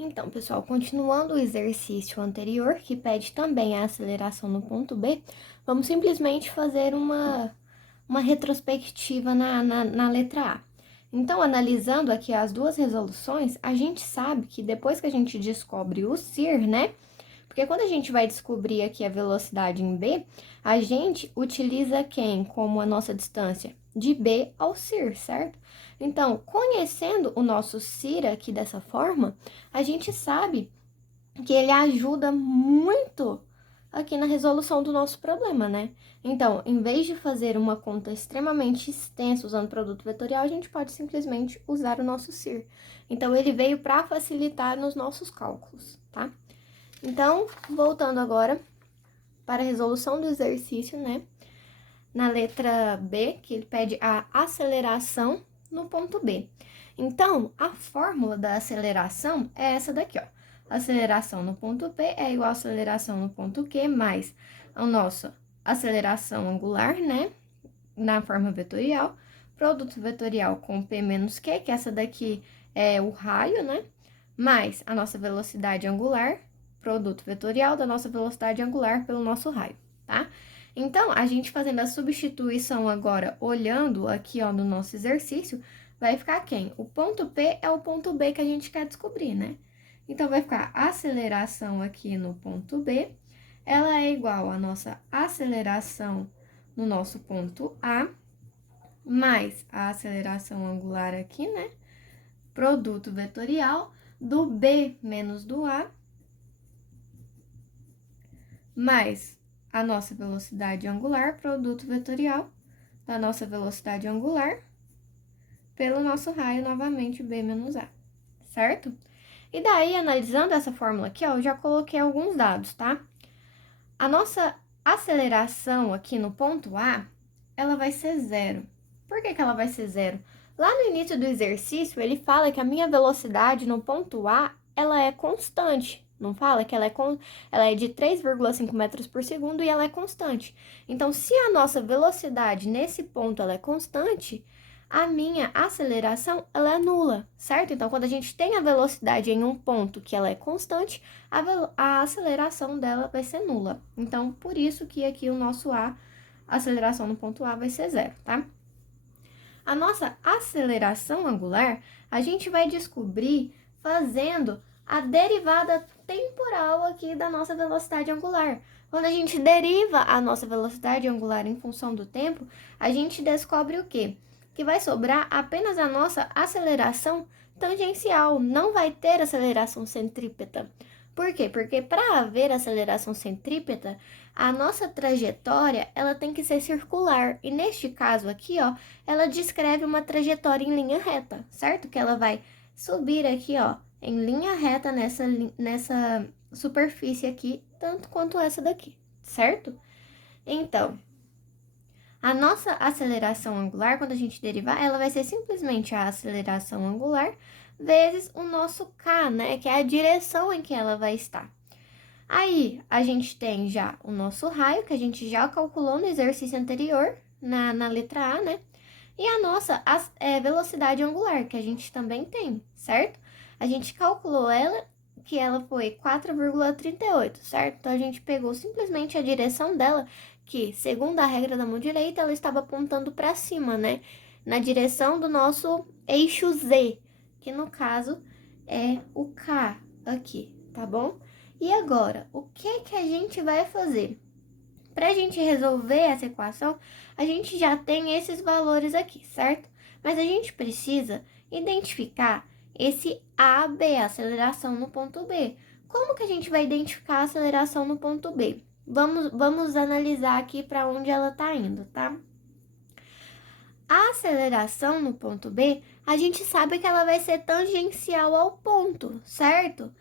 Então, pessoal, continuando o exercício anterior, que pede também a aceleração no ponto B, vamos simplesmente fazer uma retrospectiva na letra A. Então, analisando aqui as duas resoluções, a gente sabe que depois que a gente descobre o CIR, né? Porque quando a gente vai descobrir aqui a velocidade em B, a gente utiliza quem como a nossa distância? De B ao CIR, certo? Então, conhecendo o nosso CIR aqui dessa forma, a gente sabe que ele ajuda muito aqui na resolução do nosso problema, né? Então, em vez de fazer uma conta extremamente extensa usando produto vetorial, a gente pode simplesmente usar o nosso CIR. Então, ele veio para facilitar nos nossos cálculos, tá? Então, voltando agora para a resolução do exercício, né? Na letra B, que ele pede a aceleração no ponto B. Então, a fórmula da aceleração é essa daqui, ó. Aceleração no ponto P é igual a aceleração no ponto Q mais a nossa aceleração angular, né? Na forma vetorial. Produto vetorial com P menos Q, que essa daqui é o raio, né? Mais a nossa velocidade angular, produto vetorial da nossa velocidade angular pelo nosso raio, tá? Então, a gente fazendo a substituição agora, olhando aqui, ó, no nosso exercício, vai ficar quem? O ponto P é o ponto B que a gente quer descobrir, né? Então, vai ficar a aceleração aqui no ponto B, ela é igual à nossa aceleração no nosso ponto A, mais a aceleração angular aqui, né? Produto vetorial do B menos do A, mais a nossa velocidade angular, produto vetorial da nossa velocidade angular, pelo nosso raio, novamente, B menos A, certo? E daí, analisando essa fórmula aqui, ó, eu já coloquei alguns dados, tá? A nossa aceleração aqui no ponto A, ela vai ser zero. Por que ela vai ser zero? Lá no início do exercício, ele fala que a minha velocidade no ponto A, ela é constante. Não fala que ela é de 3,5 metros por segundo e ela é constante. Então, se a nossa velocidade nesse ponto ela é constante, a minha aceleração ela é nula, certo? Então, quando a gente tem a velocidade em um ponto que ela é constante, a aceleração dela vai ser nula. Então, por isso que aqui o nosso A, a aceleração no ponto A vai ser zero, tá? A nossa aceleração angular, a gente vai descobrir fazendo a derivada temporal aqui da nossa velocidade angular. Quando a gente deriva a nossa velocidade angular em função do tempo, a gente descobre o quê? Que vai sobrar apenas a nossa aceleração tangencial, não vai ter aceleração centrípeta. Por quê? Porque para haver aceleração centrípeta, a nossa trajetória ela tem que ser circular. E neste caso aqui, ó, ela descreve uma trajetória em linha reta, certo? Que ela vai subir aqui, ó, em linha reta nessa superfície aqui, tanto quanto essa daqui, certo? Então, a nossa aceleração angular, quando a gente derivar, ela vai ser simplesmente a aceleração angular vezes o nosso k, né? Que é a direção em que ela vai estar. Aí, a gente tem já o nosso raio, que a gente já calculou no exercício anterior, na letra A, né? E a nossa velocidade angular, que a gente também tem, certo? A gente calculou ela, que ela foi 4,38, certo? Então, a gente pegou simplesmente a direção dela, que, segundo a regra da mão direita, ela estava apontando para cima, né? Na direção do nosso eixo Z, que no caso é o K aqui, tá bom? E agora, o que a gente vai fazer? Para a gente resolver essa equação, a gente já tem esses valores aqui, certo? Mas a gente precisa identificar esse AB, a aceleração no ponto B. Como que a gente vai identificar a aceleração no ponto B? Vamos analisar aqui para onde ela está indo, tá? A aceleração no ponto B, a gente sabe que ela vai ser tangencial ao ponto, certo?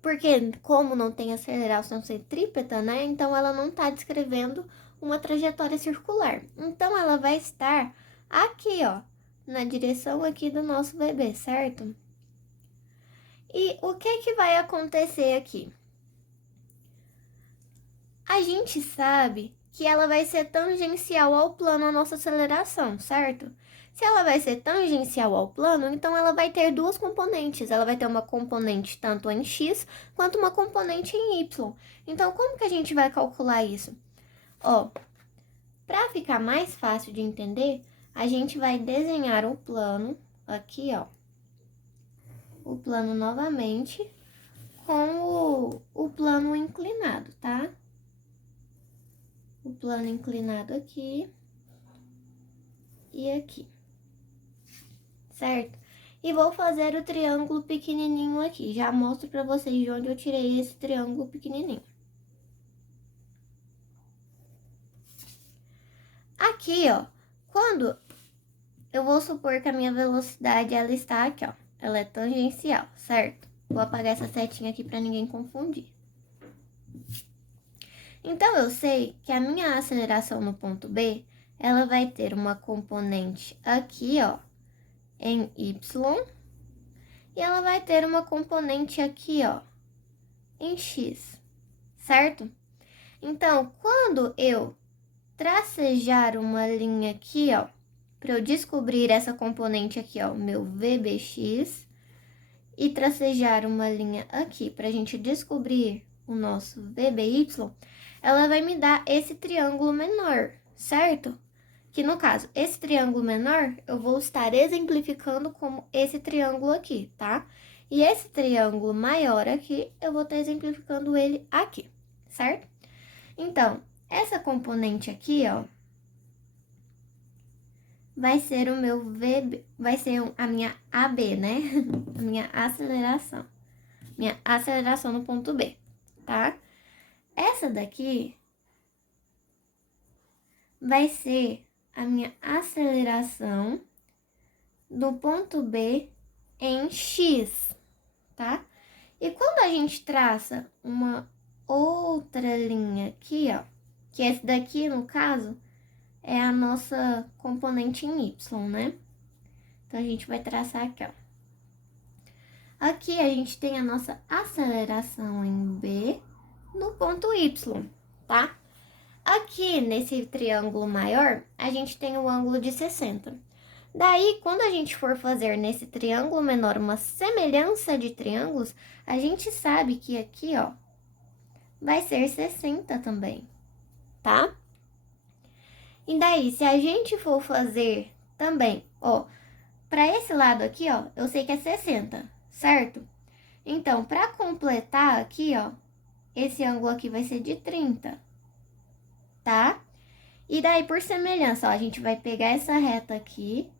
Porque como não tem aceleração centrípeta, né? Então ela não está descrevendo uma trajetória circular. Então ela vai estar aqui, ó, na direção aqui do nosso bebê, certo? E o que vai acontecer aqui? A gente sabe que ela vai ser tangencial ao plano a nossa aceleração, certo? Se ela vai ser tangencial ao plano, então ela vai ter duas componentes. Ela vai ter uma componente tanto em x quanto uma componente em y. Então, como que a gente vai calcular isso? Ó, para ficar mais fácil de entender, a gente vai desenhar o plano aqui, ó. O plano novamente com o plano inclinado, tá? O plano inclinado aqui e aqui. Certo? E vou fazer o triângulo pequenininho aqui. Já mostro para vocês de onde eu tirei esse triângulo pequenininho. Aqui, ó, quando eu vou supor que a minha velocidade ela está aqui, ó. Ela é tangencial, certo? Vou apagar essa setinha aqui para ninguém confundir. Então, eu sei que a minha aceleração no ponto B, ela vai ter uma componente aqui, ó, em Y, e ela vai ter uma componente aqui, ó, em X, certo? Então, quando eu tracejar uma linha aqui, ó, para eu descobrir essa componente aqui, ó, meu VBX, e tracejar uma linha aqui para a gente descobrir o nosso VBY, ela vai me dar esse triângulo menor, certo? Que no caso, esse triângulo menor, eu vou estar exemplificando como esse triângulo aqui, tá? E esse triângulo maior aqui, eu vou estar exemplificando ele aqui, certo? Então, essa componente aqui, ó, vai ser o meu VB, vai ser a minha AB, né? A minha aceleração. Minha aceleração no ponto B, tá? Essa daqui vai ser a minha aceleração do ponto B em X, tá? E quando a gente traça uma outra linha aqui, ó, que esse daqui, no caso, é a nossa componente em Y, né? Então, a gente vai traçar aqui, ó. Aqui a gente tem a nossa aceleração em B no ponto Y, tá? Aqui, nesse triângulo maior, a gente tem o ângulo de 60. Daí, quando a gente for fazer nesse triângulo menor uma semelhança de triângulos, a gente sabe que aqui, ó, vai ser 60 também, tá? E daí, se a gente for fazer também, ó, para esse lado aqui, ó, eu sei que é 60, certo? Então, para completar aqui, ó, esse ângulo aqui vai ser de 30, tá? E daí, por semelhança, ó, a gente vai pegar essa reta aqui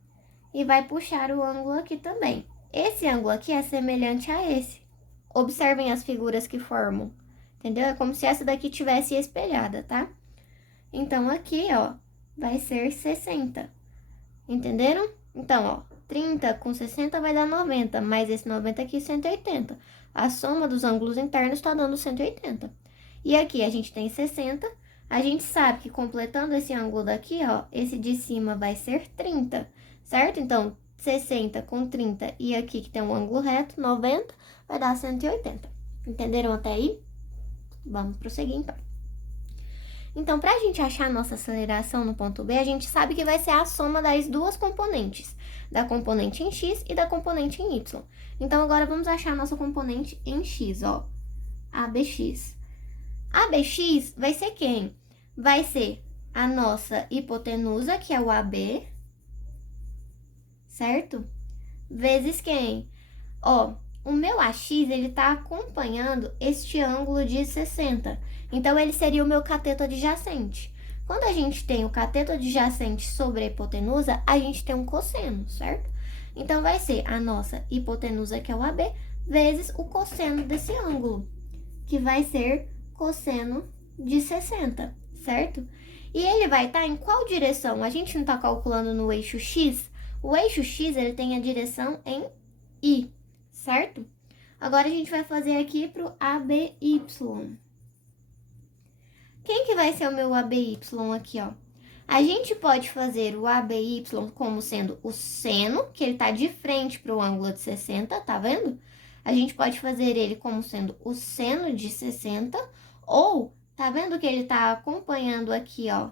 e vai puxar o ângulo aqui também. Esse ângulo aqui é semelhante a esse. Observem as figuras que formam, entendeu? É como se essa daqui tivesse espelhada, tá? Então, aqui, ó, vai ser 60, entenderam? Então, ó, 30 com 60 vai dar 90, mais esse 90 aqui, 180. A soma dos ângulos internos está dando 180. E aqui a gente tem 60, a gente sabe que completando esse ângulo daqui, ó, esse de cima vai ser 30, certo? Então, 60 com 30 e aqui que tem um ângulo reto, 90, vai dar 180. Entenderam até aí? Vamos prosseguir, então. Então, para a gente achar a nossa aceleração no ponto B, a gente sabe que vai ser a soma das duas componentes, da componente em X e da componente em Y. Então, agora vamos achar a nossa componente em X, ó, ABX. ABX vai ser quem? Vai ser a nossa hipotenusa, que é o AB, certo? Vezes quem? Ó, o meu AX, ele tá acompanhando este ângulo de 60. Então, ele seria o meu cateto adjacente. Quando a gente tem o cateto adjacente sobre a hipotenusa, a gente tem um cosseno, certo? Então, vai ser a nossa hipotenusa, que é o AB, vezes o cosseno desse ângulo, que vai ser cosseno de 60, certo? E ele vai estar em qual direção? A gente não está calculando no eixo X. O eixo X, ele tem a direção em Y, certo? Agora, a gente vai fazer aqui para o ABY. Quem que vai ser o meu ABY aqui, ó? A gente pode fazer o ABY como sendo o seno, que ele tá de frente para o ângulo de 60, tá vendo? A gente pode fazer ele como sendo o seno de 60, ou, tá vendo que ele tá acompanhando aqui, ó,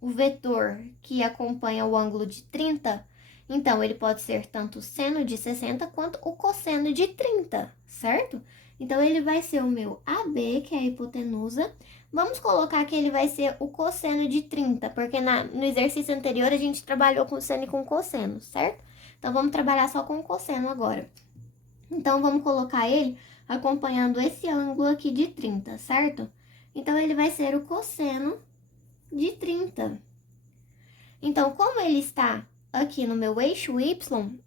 o vetor que acompanha o ângulo de 30, então ele pode ser tanto o seno de 60 quanto o cosseno de 30, certo? Então, ele vai ser o meu AB, que é a hipotenusa. Vamos colocar que ele vai ser o cosseno de 30, porque no exercício anterior a gente trabalhou com seno e com cosseno, certo? Então, vamos trabalhar só com o cosseno agora. Então, vamos colocar ele acompanhando esse ângulo aqui de 30, certo? Então, ele vai ser o cosseno de 30. Então, como ele está aqui no meu eixo Y,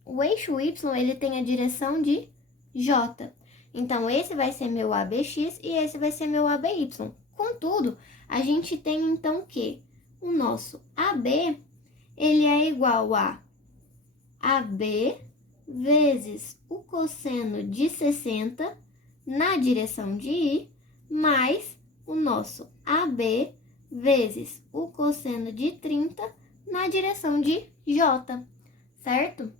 o eixo Y ele tem a direção de J. Então, esse vai ser meu ABX e esse vai ser meu ABY. Contudo, a gente tem então que o nosso AB, ele é igual a AB vezes o cosseno de 60 na direção de I, mais o nosso AB vezes o cosseno de 30 na direção de J, certo?